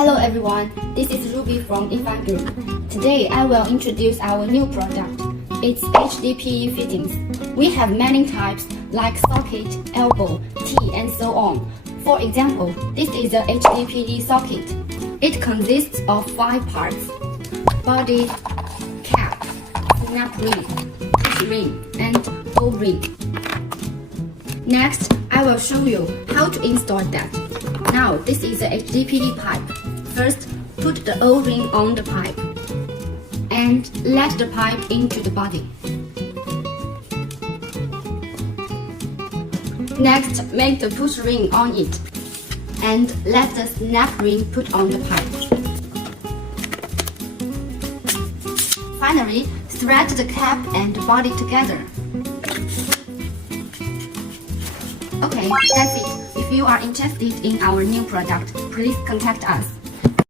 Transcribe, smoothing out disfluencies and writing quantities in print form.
Hello everyone, this is Ruby from IFAN Group. Today I will introduce our new product. It's HDPE fittings. We have many types like socket, elbow, T and so on. For example, this is a HDPE socket. It consists of 5 parts: body, cap, snap ring, push ring, and O-ring. Next, I will show you how to install that. Now, this is a HDPE pipe. First, put the O-ring on the pipe and let the pipe into the body. Next, make the push ring on it and let the snap ring put on the pipe. Finally, thread the cap and the body together. Okay, that's it. If you are interested in our new product, please contact us.